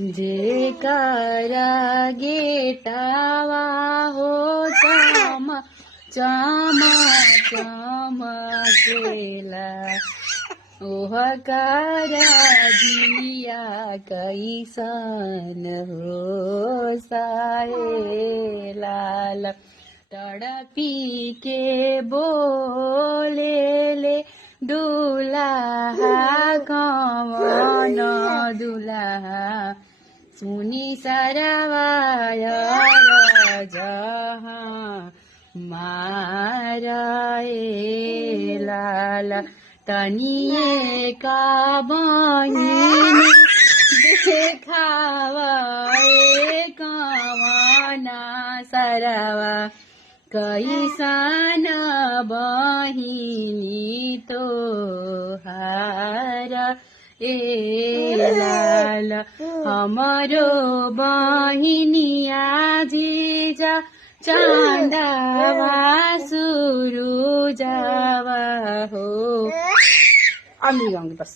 जे करा गेटावा हो चमा चमा चमकेला ओह करा दिया कैसन हो साए लाल तड़पी के बोले ले दुल्हा कवन दुल्हा सुनी सरवाय जहाँ माराए लाल तनिए का बहिनी देखावे कवना सरवा कैसन बहिनी तो हार ए लाल हमरो बहिनिया जीजा चांदावा सुरु जावा हो। अब नहीं गाऊंगी बस।